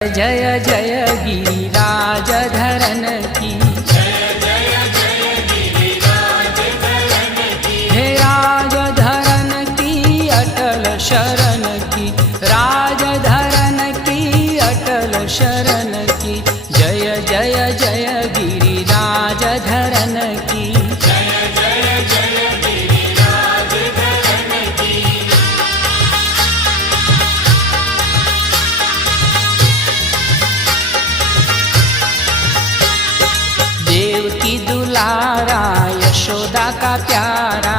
जय जय गिरिराज धरन की, हे राज धरन की अटल शरण की, राज धरन की अटल शरण की। जय जय जय गिरिराज धरन की, देव की दुलारा यशोदा का प्यारा,